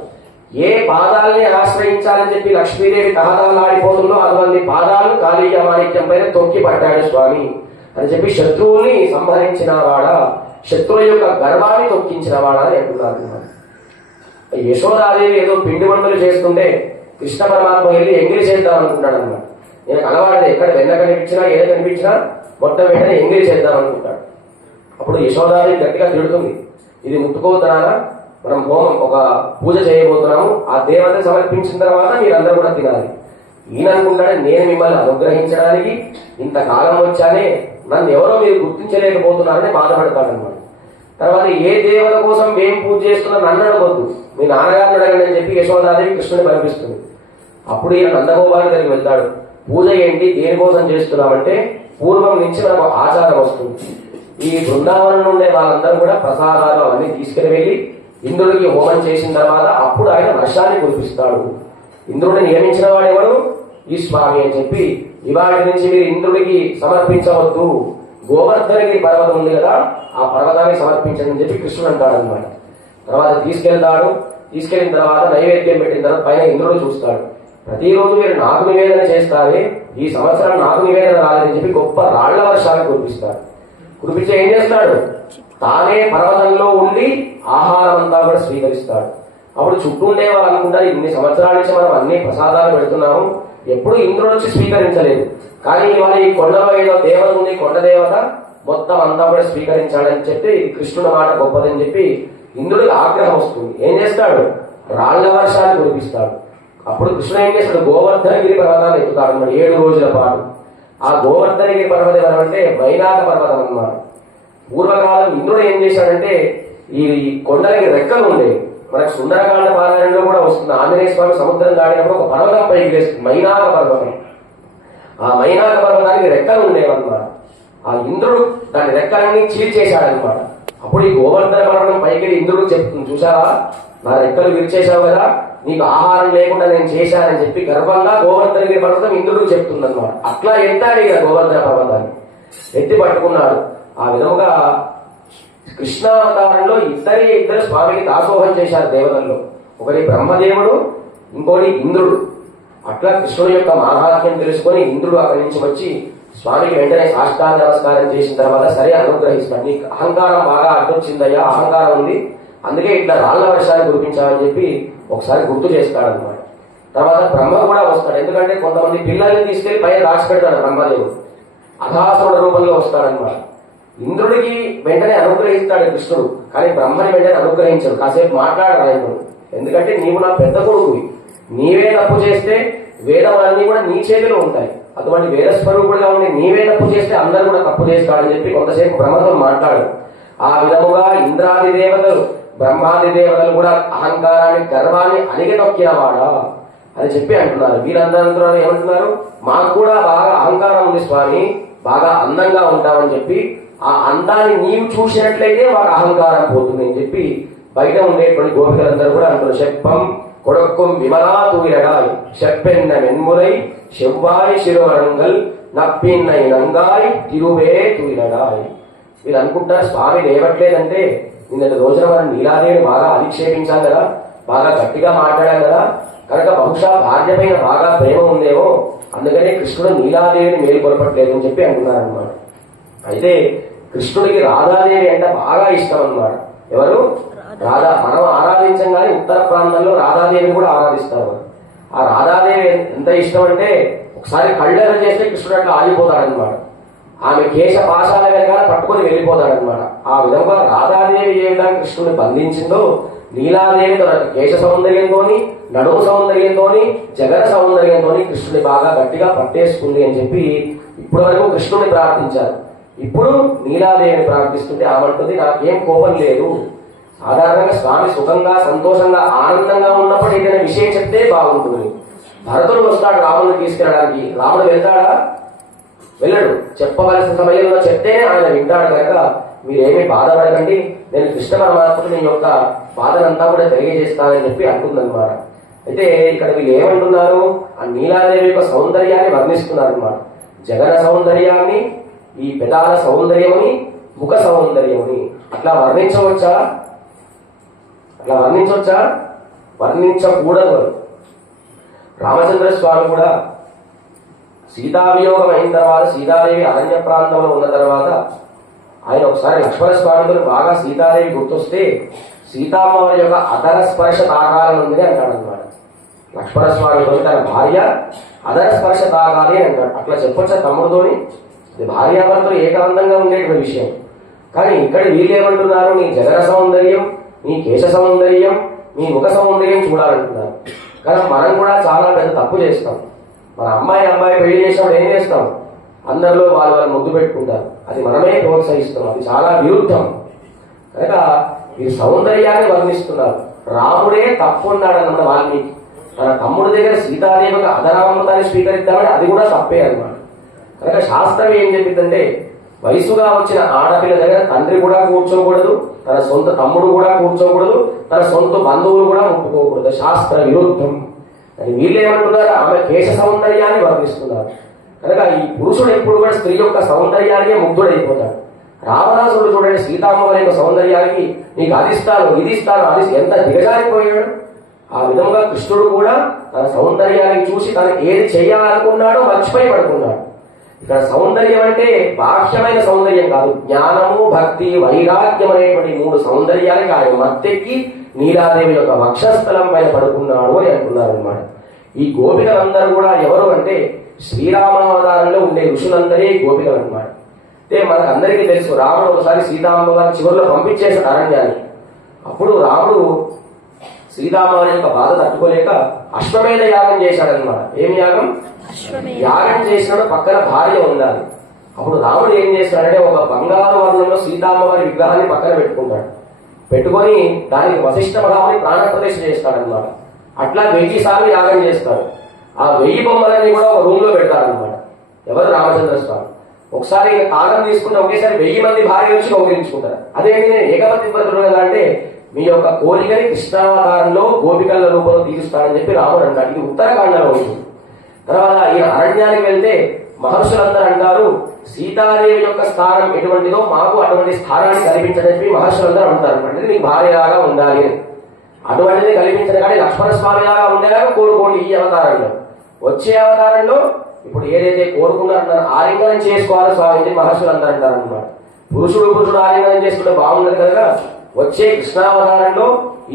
ఏ పాదాలని ఆశ్రయించాలని చెప్పి లక్ష్మీదేవి తహతహలాడిపోతుందో అటువంటి పాదాలను కాళీయ మాణిక్యం పైన తొక్కి పట్టాడు స్వామి అని చెప్పి శత్రువుల్ని సంహరించిన వాడా, శత్రువు యొక్క గర్వాన్ని తొక్కించిన వాడా అని అంటున్నారు. యశోదాదేవి ఏదో పిండి వంటలు చేస్తుంటే కృష్ణ పరమాత్మ వెళ్ళి ఎంగిలి చేద్దాం అనుకున్నాడు అనమాట. నేను అలవాడే, ఎక్కడ వెన్న కనిపించినా ఏదో కనిపించినా మొత్తం వెంటనే ఎంగిలి చేద్దాం అనుకుంటాడు. అప్పుడు యశోదాదేవి గట్టిగా తిడుతుంది, ఇది ముట్టుకోవద్దునా, మనం హోమం ఒక పూజ చేయబోతున్నాము, ఆ దేవత సమర్పించిన తర్వాత మీరందరూ కూడా తినాలి. ఈయన అనుకుంటాడే, నేను మిమ్మల్ని అనుగ్రహించడానికి ఇంతకాలం వచ్చానే, నన్ను ఎవరో మీరు గుర్తించలేకపోతున్నారని బాధపడతాడనమాట. తర్వాత ఏ దేవత కోసం మేము పూజ చేస్తున్నా నన్ను అడగొద్దు, మీ నాన్నగారిని అడగండి అని చెప్పి యశోదాదేవి కృష్ణుని పంపిస్తుంది. అప్పుడు ఈయన నందగోపాల దగ్గరికి వెళ్తాడు. పూజ ఏంటి, దేనికోసం చేస్తున్నామంటే పూర్వం నుంచి మనకు ఆచారం వస్తుంది, ఈ బృందావనం ఉండే వాళ్ళందరూ కూడా ప్రసాదాలు అవన్నీ తీసుకుని వెళ్ళి ఇంద్రుడికి హోమం చేసిన తర్వాత అప్పుడు ఆయన వర్షాన్ని కురిపిస్తాడు. ఇంద్రుడిని నియమించిన వాడెవడు, ఈ స్వామి అని చెప్పి ఇవాటి నుంచి మీరు ఇంద్రుడికి సమర్పించవద్దు, గోవర్ధనగిరి పర్వతం ఉంది కదా ఆ పర్వతాన్ని సమర్పించండి అని చెప్పి కృష్ణుడు అంటాడు అనమాట. తర్వాత తీసుకెళ్తాడు. తీసుకెళ్లిన తర్వాత నైవేద్యం పెట్టిన తర్వాత పైన ఇంద్రుడు చూస్తాడు. ప్రతిరోజు మీరు నాకు నివేదన చేస్తారే, ఈ సంవత్సరం నాకు నివేదన రాలేదని చెప్పి గొప్ప రాళ్ల వర్షాన్ని కురిపిస్తాడు. కురిపించి ఏం చేస్తాడు, తానే పర్వతంలో ఉండి ఆహారం అంతా కూడా స్వీకరిస్తాడు. అప్పుడు చుట్టూ ఉండే వాళ్ళు అనుకుంటారు, ఇన్ని సంవత్సరాల నుంచి మనం అన్ని ప్రసాదాలు పెడుతున్నాము, ఎప్పుడు ఇంద్రుడు వచ్చి స్వీకరించలేదు, కానీ ఇవాళ ఈ కొండలో ఏదో దేవత ఉంది, కొండ దేవత మొత్తం అంతా కూడా స్వీకరించాడని చెప్పి కృష్ణుడి మాట గొప్పదని చెప్పి ఇంద్రుడికి ఆగ్రహం వస్తుంది. ఏం చేస్తాడు, రాళ్ల వర్షాన్ని కురిపిస్తాడు. అప్పుడు కృష్ణుడు ఏం చేస్తాడు, గోవర్ధనగిరి పర్వతాన్ని ఎక్కుతాడు అన్నమాట 7 రోజుల పాటు. ఆ గోవర్ధనగిరి పర్వతం ఏమంటే వైనాక పర్వతం అన్నమాట. పూర్వకాలం ఇంద్రుడు ఏం చేశాడంటే, ఈ కొండలకి రెక్కలు ఉండేవి. మనకు సుందరకాండ పారాయణలో కూడా వస్తుంది, ఆంజనేయ స్వామి సముద్రం దాటినప్పుడు ఒక పర్వతం పైకి వేస్తుంది, మైనాక పర్వతం. ఆ మైనాక పర్వతానికి రెక్కలు ఉండేవన్నమాట. ఆ ఇంద్రుడు దాని రెక్కలన్నీ చీల్చేశాడనమాట. అప్పుడు ఈ గోవర్ధన పర్వతం పైకి ఇంద్రుడు చెప్తుంది, చూసావా నా రెక్కలు విరిచేశావు కదా, నీకు ఆహారం లేకుండా నేను చేశానని చెప్పి గర్వంగా గోవర్ధనగిరి పర్వతం ఇంద్రుడు చెప్తుందన్నమాట. అట్లా ఎత్తాడు ఇక గోవర్ధన పర్వతాన్ని, ఎత్తి పట్టుకున్నాడు. ఆ విధముగా కృష్ణావతారంలో ఇద్దరు స్వామికి దాసోహం చేశారు దేవతల్లో. ఒకటి బ్రహ్మదేవుడు, ఇంకోటి ఇంద్రుడు. అట్లా కృష్ణుడి యొక్క మహాత్మ్యం తెలుసుకొని ఇంద్రుడు అక్కడి నుంచి వచ్చి స్వామికి వెంటనే సాష్టాంగ నమస్కారం చేసిన తర్వాత సరే అనుగ్రహిస్తాడు, నీకు అహంకారం బాగా అడ్డొచ్చిందయ్యా, అహంకారం ఉంది, అందుకే ఇట్లా రాళ్ల వర్షాన్ని కురిపించామని చెప్పి ఒకసారి గుర్తు చేస్తాడనమాట. తర్వాత బ్రహ్మ కూడా వస్తాడు, ఎందుకంటే కొంతమంది పిల్లల్ని తీసుకెళ్లి పైన దాచిపెడతాడు బ్రహ్మదేవుడు, అఘాసురుడు రూపంలో వస్తాడనమాట. ఇంద్రుడికి వెంటనే అనుగ్రహిస్తాడు కృష్ణుడు, కానీ బ్రహ్మని వెంటనే అనుగ్రహించాడు. కాసేపు మాట్లాడాడు ఆయనను, ఎందుకంటే నీవు నా పెద్ద కొడుకువి, నీవే తప్పు చేస్తే వేదములన్నీ కూడా నీ చేతిలో ఉంటాయి, అటువంటి వేద స్వరూపుడుగా ఉండి నీవే తప్పు చేస్తే అందరూ కూడా తప్పు చేస్తాడని చెప్పి కొంతసేపు బ్రహ్మతో మాట్లాడు. ఆ విధముగా ఇంద్రాది దేవతలు బ్రహ్మాది దేవతలు కూడా అహంకారాన్ని గర్వాన్ని అణిగి తొక్కినవాడా అని చెప్పి అంటున్నారు. వీరందరూ ఏమంటున్నారు, మాకు కూడా బాగా అహంకారం ఉంది స్వామి, బాగా అందంగా ఉంటామని చెప్పి ఆ అందాన్ని నీవు చూసినట్లయితే వాడు అహంకారం పోతుంది అని చెప్పి బయట ఉండేటువంటి గోపికలందరూ కూడా అంటారు. చెప్పం కొడక్కుం విమలా తూయడాయ్ చెప్పెన్న మెన్మురై చెవ్వాయి శిరోవరంగల్ నప్పిన్నై నంగాయ్ తిరువే తూయడాయ్. వీళ్ళు అనుకుంటారు స్వామి లేవట్లేదంటే నిన్నటి రోజున మనం నీలాదేవిని బాగా అధిక్షేపించాం కదా, బాగా గట్టిగా మాట్లాడాం కదా, కనుక బహుశా భార్య పైన బాగా ప్రేమ ఉందేమో, అందుకనే కృష్ణుడు నీలాదేవిని మేలుకొలపట్లేదు అని చెప్పి అంటున్నారనమాట. అయితే కృష్ణుడికి రాధాదేవి అంటే బాగా ఇష్టం అన్నమాట. ఎవరు, రాధా. మనం ఆరాధించం కానీ ఉత్తర ప్రాంతంలో రాధాదేవిని కూడా ఆరాధిస్తారు. ఆ రాధాదేవి ఎంత ఇష్టం అంటే ఒకసారి కళ్ళెర చేస్తే కృష్ణుడు అట్లా ఆగిపోతాడనమాట. ఆమె కేశ పాశాల వెనకాల పట్టుకొని వెళ్ళిపోతాడనమాట. ఆ విధంగా రాధాదేవి ఏ విధంగా కృష్ణుడిని బంధించిందో నీలాదేవి తన కేశ సౌందర్యంతోని, నడుము సౌందర్యంతోని, జగన సౌందర్యంతోని కృష్ణుని బాగా గట్టిగా పట్టేసుకుంది అని చెప్పి ఇప్పటి వరకు కృష్ణుడిని ప్రార్థించారు. ఇప్పుడు నీలాదేవిని ప్రార్థిస్తుంటే ఆమంటుంది నాకేం కోపం లేదు, సాధారణంగా స్వామి సుఖంగా సంతోషంగా ఆనందంగా ఉన్నప్పుడు ఏదైనా విషయం చెప్తే బాగుంటుంది. భరతుడు వస్తాడు రాముడిని తీసుకెళ్ళడానికి, రాముడు వెళ్తాడా, వెళ్ళడు. చెప్పవలసిన సమయంలో చెప్తేనే ఆయన వింటాడు. కనుక మీరేమీ బాధపడకండి, నేను కృష్ణ పరమాత్మకు మీ యొక్క బాధనంతా కూడా తెలియజేస్తానని చెప్పి అంటుందన్నమాట. అయితే ఇక్కడ వీళ్ళు ఏమంటున్నారు, ఆ నీలాదేవి యొక్క సౌందర్యాన్ని వర్ణిస్తున్నారు అనమాట. జగన సౌందర్యాన్ని, ఈ పెదాల సౌందర్యముని, ముఖ సౌందర్యముని అట్లా వర్ణించవచ్చా? అట్లా వర్ణించవచ్చా? వర్ణించకూడదు. రామచంద్ర స్వామి కూడా సీతావియోగం అయిన తర్వాత, సీతాదేవి అరణ్య ప్రాంతంలో ఉన్న తర్వాత ఆయన ఒకసారి లక్ష్మణ స్వామితో బాగా సీతాదేవి గుర్తొస్తే సీతామ్మవారి యొక్క అధర స్పర్శ తాకాలని ఉంది అంటాడు అనమాట. లక్ష్మణ స్వామితో తన భార్య అధర స్పర్శ తాకాలి అని అంటాడు. అట్లా చెప్పొచ్చా తమ్ముడితోని? అది భార్యాభర్తలు ఏకాంతంగా ఉండేటువంటి విషయం. కానీ ఇక్కడ వీళ్ళేమంటున్నారు, నీ జగర సౌందర్యం, నీ కేశ సౌందర్యం, నీ ముఖ సౌందర్యం చూడాలంటున్నారు. కానీ మనం కూడా చాలా పెద్ద తప్పు చేస్తాం. మన అబ్బాయి పెళ్లి చేసినప్పుడు ఏం చేస్తాం, అందరిలో వాళ్ళు ముద్దు పెట్టుకుంటారు. అది మనమే ప్రోత్సహిస్తాం, అది చాలా విరుద్ధం. కనుక ఈ సౌందర్యాన్ని వర్ణిస్తున్నారు. రాముడే తప్పు ఉన్నాడన్నమాట. వాల్మీకి తన తమ్ముడి దగ్గర సీతాదేవిగా అధరామృతాన్ని స్వీకరిద్దామని అది కూడా తప్పే అన్నమాట. కనుక శాస్త్రం ఏం చెప్పిందంటే, వయసుగా వచ్చిన ఆడపిల్ల దగ్గర తండ్రి కూడా కూర్చోకూడదు, తన సొంత తమ్ముడు కూడా కూర్చోకూడదు, తన సొంత బంధువులు కూడా ముట్టుకోకూడదు. శాస్త్ర విరుద్ధం. అని వీళ్ళేమంటున్నారు, ఆమె కేశ సౌందర్యాన్ని వర్ణిస్తున్నారు. కనుక ఈ పురుషుడు ఎప్పుడు కూడా స్త్రీ యొక్క సౌందర్యానికే ముగ్ధుడైపోతాడు. రావణాసుడు చూడండి, సీతామ్మవారి యొక్క సౌందర్యానికి నీకు అదిస్తాను ఇదిస్తాను అది ఎంత దిగజారిపోయాడు. ఆ విధంగా కృష్ణుడు కూడా తన సౌందర్యాన్ని చూసి తను ఏది చేయాలనుకున్నాడో మర్చిపోయి పడుకున్నాడు. ఇక్కడ సౌందర్యం అంటే బాహ్యమైన సౌందర్యం కాదు, జ్ఞానము, భక్తి, వైరాగ్యం అనేటువంటి 3 సౌందర్యానికి ఆయన మత్తెక్కి నీలాదేవి యొక్క వక్షస్థలం పైన పడుకున్నాడు అని అంటున్నారు అనమాట. ఈ గోపికలందరూ కూడా ఎవరు అంటే శ్రీరామావతారంలో ఉండే ఋషులందరే గోపికలు అనమాట. అంటే మనకు అందరికీ తెలుసు, రాముడు ఒకసారి సీతామ్మవారిని చివరిలో పంపించేసాడు అరణ్యాన్ని. అప్పుడు రాముడు సీతామ్మవారి యొక్క బాధ తట్టుకోలేక అశ్వమేధ యాగం చేశాడనమాట. ఏం యాగం? యాగం చేసినప్పుడు పక్కన భార్య ఉండాలి. అప్పుడు రాముడు ఏం చేస్తాడంటే ఒక బంగారు వర్ణంలో సీతామ్మవారి విగ్రహాన్ని పక్కన పెట్టుకుంటాడు. పెట్టుకొని దానికి వశిష్ఠ మహాముని ప్రాణప్రతిష్ఠ చేస్తాడనమాట. అట్లా 1000 సార్లు యాగం చేస్తాడు. ఆ 1000 బొమ్మలని కూడా ఒక రూమ్ లో పెడతారనమాట. ఎవరు? రామచంద్ర స్వామి. ఒకసారి కాలం తీసుకుంటే ఒకేసారి 1000 మంది భార్య నుంచి కౌగిలించుకుంటారు. అదేంటి, నేను ఏకపతి వ్రతుడు కదా అంటే, మీ యొక్క కోరికని కృష్ణావతారంలో గోపికల రూపంలో తీరుస్తాడని చెప్పి రాముడు అంటాడు. ఇది ఉత్తరాఖండలో ఉంటుంది. తర్వాత ఈ అరణ్యానికి వెళ్తే మహర్షులందరూ అంటారు, సీతాదేవి యొక్క స్థానం ఎటువంటిదో మాకు అటువంటి స్థానాన్ని కల్పించని చెప్పి మహర్షులందరూ అంటారు. అంటే నీకు భార్యలాగా ఉండాలి అని. అటువంటిది కల్పించదు. కానీ లక్ష్మణ స్వామి లాగా ఉండేలాగా కోరుకోండి ఈ అవతారంలో. వచ్చే అవతారంలో ఇప్పుడు ఏదైతే కోరుకున్నారన్నారు ఆలింగనం చేసుకోవాలి స్వామి మహర్షులు అందరూ అంటారు అనమాట. పురుషుడు ఆలింగనం చేసుకుంటే బాగుండదు కదా. వచ్చే కృష్ణావతారంలో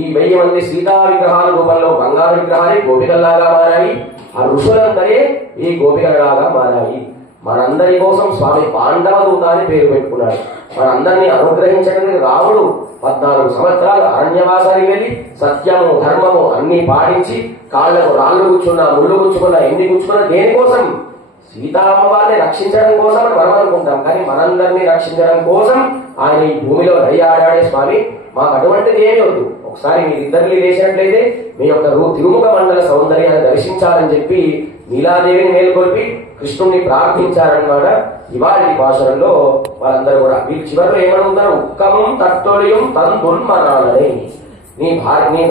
ఈ 1000 మంది సీతా విగ్రహాల రూపంలో బంగారు విగ్రహాలు గోపికల్లాగా మారాయి. ఆ ఋషులందరే ఈ గోపికలాగా మారాయి. మనందరి కోసం స్వామి పాండవ దూత అని పేరు పెట్టుకున్నాడు. మనందరినీ అనుగ్రహించడానికి రాముడు 14 సంవత్సరాలు అరణ్యవాసానికి వెళ్లి సత్యము, ధర్మము అన్ని పాటించి కాళ్లకు రాళ్లు కూర్చున్నా, ముళ్ళు కూర్చుకున్నా, ఎన్ని కూర్చుకున్నా దేనికోసం? సీతామ్మవారిని రక్షించడం కోసం అని మనం అనుకుంటాం. కానీ మనందరినీ రక్షించడం కోసం ఆయన ఈ భూమిలో నడియాడాడే స్వామి. మాకు అటువంటిది ఏమీ వద్దు. ఒకసారి మీరిద్దరిని లేచినట్లయితే మీ యొక్క తిరుముఖ మండల సౌందర్యాన్ని దర్శించాలని చెప్పి నీలాదేవిని మేల్కొల్పి కృష్ణుణ్ణి ప్రార్థించారన్నమాట. ఇవాళ భాషల్లో వాళ్ళందరూ కూడా వీళ్ళు చివరిలో ఏమనుకుంటారు, ఉక్కమం తట్టొలియం తందున్మనాలని, నీ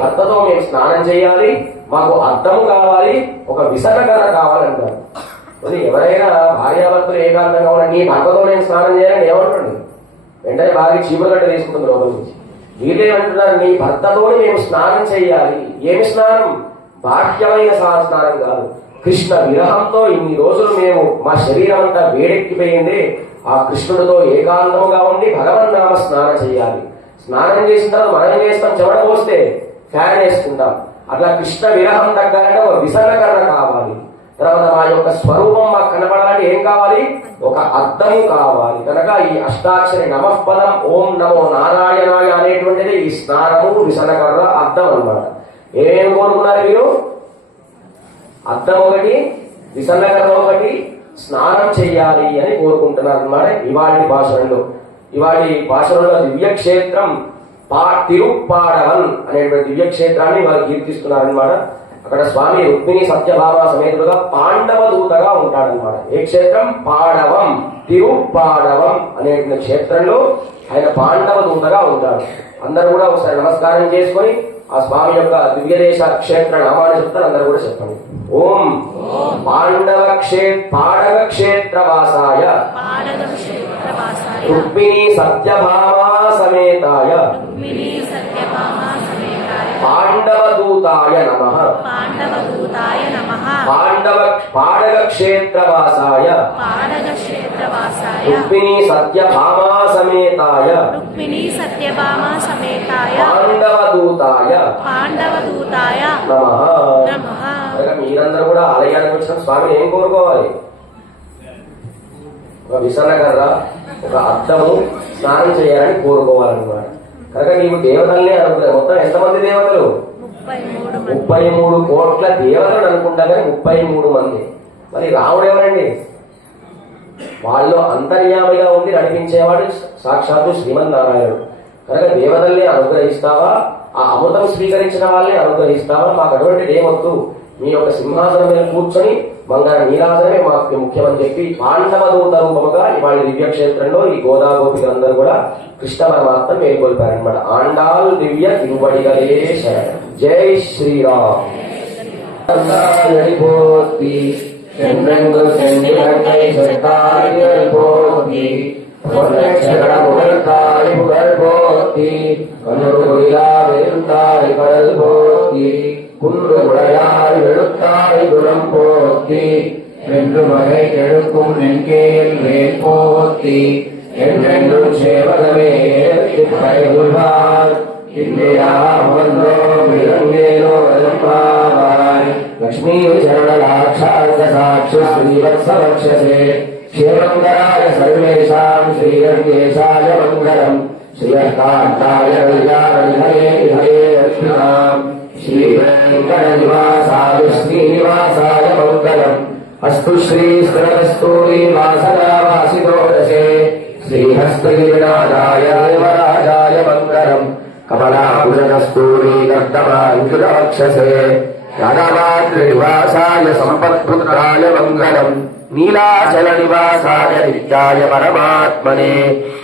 భర్తతో మేము స్నానం చేయాలి, మాకు అద్దము కావాలి, ఒక విసర్గన కావాలంటారు. ఎవరైనా భార్యాభర్తలు ఏకాంతంగా ఉన్న నీ భర్తతో నేను స్నానం చేయాలని ఏమంటుంది, వెంటనే భార్య చీమగడ్డ తీసుకుంటుంది లోపల నుంచి. వీళ్ళేమంటున్నారు, నీ భర్తతో మేము స్నానం చేయాలి. ఏమి స్నానం? బాహ్యమైన స్నానం కాదు, కృష్ణ విరహంతో ఇన్ని రోజులు మేము మా శరీరం అంతా వేడెక్కిపోయింది. ఆ కృష్ణుడితో ఏకాంతముగా ఉండి భగవన్నామ స్నానం చేయాలి. స్నానం చేసిన తర్వాత మనం ఏం చేస్తాం, చెమట పోస్తే ఫ్యాన్ వేసుకుంటాం. అట్లా కృష్ణ విరహం తగ్గాలంటే ఒక విసర్గకరణ కావాలి. తర్వాత మా యొక్క స్వరూపం మాకు కనపడాలంటే ఏం కావాలి, ఒక అద్దము కావాలి. కనుక ఈ అష్టాక్షరి నమఃపదం ఓం నమో నారాయణాయ అనేటువంటిది ఈ స్నానము, విసర్గకరణ, అద్దం అన్నమాట. ఏమేమి కోరుకున్నారు మీరు? అద్దం ఒకటి, విసర్గకరణ ఒకటి, స్నానం చెయ్యాలి అని కోరుకుంటున్నారు అన్నమాట. ఇవాళ భాషలలో దివ్యక్షేత్రం తిరుప్పాడవన్ అనేటువంటి దివ్యక్షేత్రాన్ని వారు కీర్తిస్తున్నారనమాట. అక్కడ స్వామి రుక్మిణి సత్యభామ సమేతుడుగా పాండవ దూతగా ఉంటాడనమాట. ఏ క్షేత్రం? పాడవం, తిరుప్పాడవం అనేటువంటి క్షేత్రంలో ఆయన పాండవ దూతగా ఉంటాడు. అందరూ కూడా ఒకసారి నమస్కారం చేసుకొని ఆ స్వామి యొక్క దివ్యదేశ క్షేత్ర నామాన్ని చెప్తారు. అందరూ కూడా చెప్పండి. ఓం పాడవ క్షేత్రవాసాయ రుక్మిణీ సత్యభామా సమేతాయ పాండవదూతాయ నమః. పాడవ క్షేత్రవాసాయ రుక్మిణీ సత్యభామా సమేతాయ పాండవదూతాయ నమః. మీరందరూ కూడా ఆలయానికి వచ్చిన స్వామిని ఏం కోరుకోవాలి? ఒక విసనకర్ర, ఒక అద్దము, స్నానం చేయాలని కోరుకోవాలన్నమాట. కనుక నీవు దేవతల్ని అనుకున్నా. మొత్తం ఎంతమంది దేవతలు? 33 కోట్ల దేవతలు అనుకుంటా కానీ 33 మంది. మరి రాముడు ఎవరండి? వాళ్ళు అంతర్యామిగా ఉండి నడిపించేవాడు సాక్షాత్తు శ్రీమన్నారాయణుడు. కనుక దేవతల్ని అనుగ్రహిస్తావా, ఆ అమృతం స్వీకరించిన వాళ్ళని అనుగ్రహిస్తావా? మాకు అటువంటిది ఏమొద్దు, మీ యొక్క సింహాసనం మీద కూర్చొని మంగళ నీరాజనమే మాకు ముఖ్యమని చెప్పి పాండవ దూత రూపముగా ఇవాళ దివ్యక్షేత్రంలో ఈ గోదా గోపికలందరూ కూడా కృష్ణ పరమాత్మ మేల్కొల్పారనమాట. ఆండాల్ దివ్య తిరువడిగలే శరణం. జై శ్రీరామ్. குன்று உடையாய் வெளுத்தாய் குணம் போத்தி என்று வகை கெடுக்கும் நெங்கேல் வேல் போத்தி என்றென்றும் சேவகமே பயகுள்வார் இந்தியா வந்தோ விலங்கேனோ வதம்பாவாய் லக்ஷ்மீ சரணலாட்சார்த்த சாட்சி ஸ்ரீவத்சவக்ஷசே க்ஷேமங்கராய சர்வேஷாம் ஸ்ரீரங்கேஷாய மங்களம் ஸ்ரீயர்காண்டாய கல்யாணநிதயே ஹரே அர்ப்பிதாம் श्रीवेङ्कटनिवासाय श्रीनिवासाय मङ्गलम् अस्तु श्रीस्तरस्तूरीवासनावासिनोदशे श्रीहस्तगिरिनाथाय देवराजाय मङ्गलम् कमलाकुशनस्तूरीकर्तमाङ्कुराक्षसे राधामातृनिवासाय सम्पत्पुत्राय मङ्गलम् नीलाचलनिवासाय नित्याय परमात्मने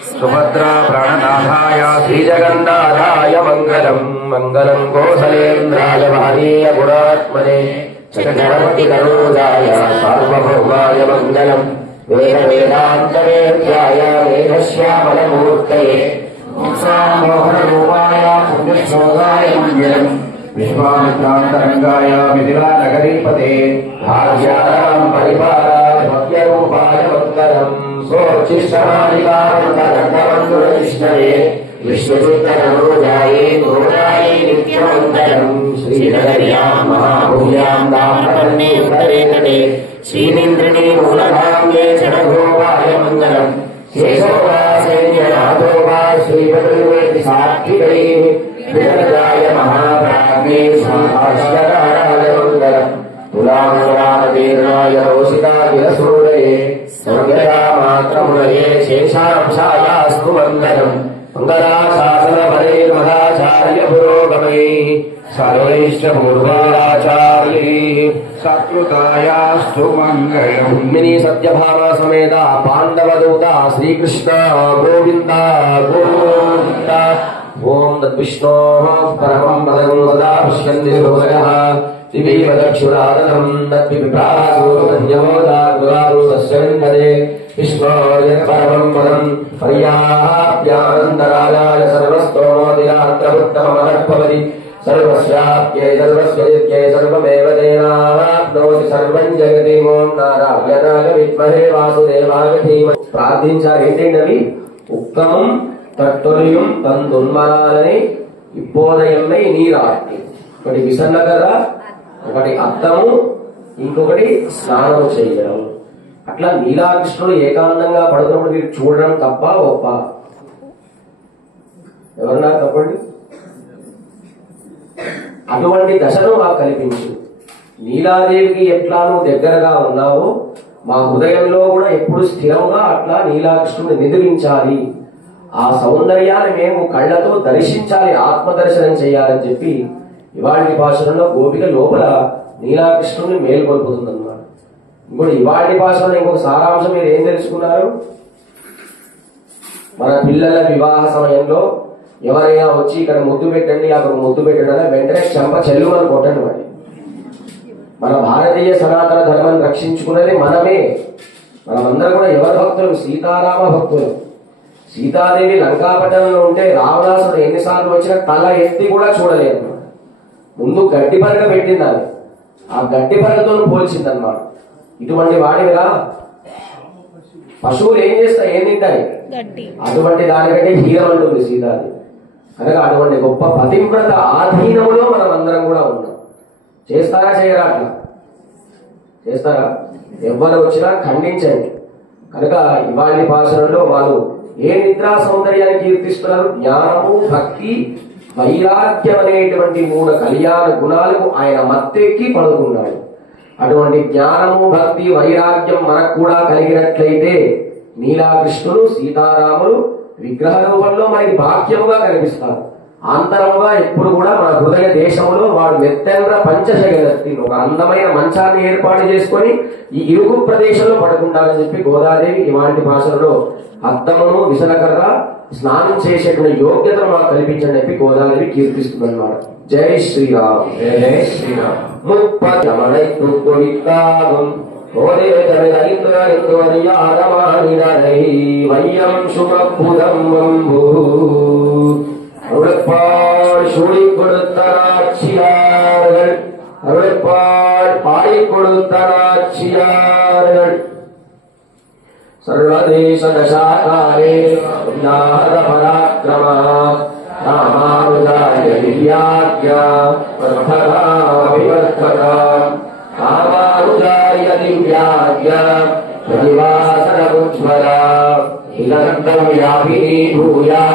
सुभद्रा प्राणनाथाय श्रीजगन्नाथाय मङ्गलम् मङ्गलम् कौसलेन्द्राय महनीय गुणात्मने चक्रवर्ति तनूजाय सार्वभौमाय मङ्गलम् वेदवेदान्तवेद्याय मेघश्यामलमूर्तये मोहनरूपाय पुण्यशोधाय मङ्गलम् विश्वामित्रान्तरङ्गाय मिथिलानगरीपते भाग्यानाम् परिपालाय भव्यरूपाय मङ्गलम् सोचिष्टमालिकान्तरङ्गमङ्गलविष्णवे विश्वचित्तनरोजाये गोदाये नित्यमङ्गलम् श्रीनगर्याम् महाभूयाम् दामपन्ने उत्तरे तटे श्रीनिन्द्रिणी मूलधाम्ये चरणगोपाय मङ्गलम् शेषोवासेन्यनाथो वा श्रीपतिर्वेति सात्विकैः विरजाय महाप्राज्ञे श्रीभाष्यकाराय मङ्गलम् तुलाङ्गरामतीर्णाय रोषितागिरसूरये सौर्यरामात्रमुनये शेषांशायास्तु मङ्गलम् मङ्गलाशासनपरैर्मदाचार्य पुरोगमैः सर्वैश्चपूर्वाचार्यैः सत्कृतायास्तु मङ्गलम्। रुक्मिणी सत्यभामा समेता पाण्डवदूता श्रीकृष्ण गोविन्द गोविन्द। ओम तद्विष्णोः परमं पदं सदा पश्यन्ति हृदयः दिवीव दक्षुरादनं तद्विप्रासूरमन्यवोदागुरारुसस्य विन्दते विष्णोः परमं पदं पर्याप्यानन्तरायाय सर्वस्तोमोदिरात्रमुत्तममनर्भवति सर्वस्याप्यै सर्वस्यैक्यै सर्वमेव तेनाप्नोति सर्वं जगति। ओम नारायणाय विद्महे वासुदेवाय धीमहि। ప్రార్థించారు ఏంటండి? ఉత్తమం తట్టొలియం తందున్మనాలని ఇబ్బోదయమై నీరాటి. ఒకటి విసన్న కదా, ఒకటి అద్దము, ఇంకొకటి స్నానం చేయడం. అట్లా నీలాకృష్ణుడు ఏకాంతంగా పడుతున్నప్పుడు మీరు చూడడం తప్ప ఒప్ప? ఎవరన్నా తప్పండి. అటువంటి దశను మాకు కల్పించు. నీలాదేవికి ఎట్లా నువ్వు దగ్గరగా ఉన్నావో మా హృదయంలో కూడా ఎప్పుడు స్థిరంగా అట్లా నీలాకృష్ణుడిని నిద్రించాలి. ఆ సౌందర్యాన్ని మేము కళ్ళతో దర్శించాలి, ఆత్మదర్శనం చేయాలని చెప్పి ఇవాళ భాషలో గోపిక లోపల నీలాకృష్ణుడిని మేల్కొల్పుతుందన్నమాట. ఇప్పుడు ఇవాళ భాషలో ఇంకొక సారాంశం మీరు ఏం తెలుసుకున్నారు? మన పిల్లల వివాహ సమయంలో ఎవరైనా వచ్చి ఇక్కడ ముద్దు పెట్టండి, అక్కడ ముద్దు పెట్టండి, వెంటనే చెంప చెల్లుమని కొట్టండి. మరి మన భారతీయ సనాతన ధర్మాన్ని రక్షించుకున్నది మనమే. మనమందరం కూడా ఎవరి భక్తులు? సీతారామ భక్తులు. సీతాదేవి లంకాపట్టణంలో ఉంటే రావణాసుడు ఎన్నిసార్లు వచ్చినా తల ఎత్తి కూడా చూడలేదు. ముందు గడ్డి పరక పెట్టింది, అది ఆ గడ్డి పరకతో పోల్చిందన్నమాట. ఇటువంటి వాడివిగా పశువులు ఏం చేస్తాయి, ఏం తింటాయి? అటువంటి దానికంటే హీరం అంటుంది సీతాదేవి. కనుక అటువంటి గొప్ప పతివ్రత ఆధీనంలో మనం అందరం కూడా ఉన్నాం. చేస్తారా చేయరా? అట్లా చేస్తారా? ఎవరు వచ్చినా ఖండించండి. కనుక ఇవాళ భాషలలో వాళ్ళు ఏ నిద్రా సౌందర్యాన్ని కీర్తిస్తున్నారు? జ్ఞానము, భక్తి, వైరాగ్యం అనేటువంటి 3 కళ్యాణ గుణాలకు ఆయన మత్తెక్కి పడుకున్నాడు. అటువంటి జ్ఞానము, భక్తి, వైరాగ్యం మనకు కూడా కలిగినట్లయితే నీలాకృష్ణులు, సీతారాములు విగ్రహ రూపంలో మనకి బాహ్యముగా కనిపిస్తారు. ఆంతరముగా ఎప్పుడు కూడా మన హృదయ దేశంలో వాడు మెత్తెండ్ర పంచశగలత్తి ఒక అందమైన మంచాన్ని ఏర్పాటు చేసుకొని ఈ ఇరుగు ప్రదేశంలో పడుకుంటారని చెప్పి గోదాదేవి ఇవాంటి భాషలో అద్దమును, విసనకర్ర, స్నానం చేసేటువంటి యోగ్యతను మాకు కల్పించని చెప్పి గోదాదేవి కీర్తిస్తుందన్నమాట. జై శ్రీరామ్, జై శ్రీరామ్. வையம் சுமப்புதம் அருளப்பால் சூடி கொடுத்த நாச்சியார்கள், அருளப்பால் பாடி கொடுத்த நாச்சியார்கள். சர்வதேச தசாகாரே நாத பராக்கிரமா ராமானுஜாய திவ்யாக்யா வர்த்தகாபிவர்த்தகா ராமானுஜாய திவ்யாக்யா பிரதிவாசன உஜ்வலா இலந்தம் யாபினி பூயா.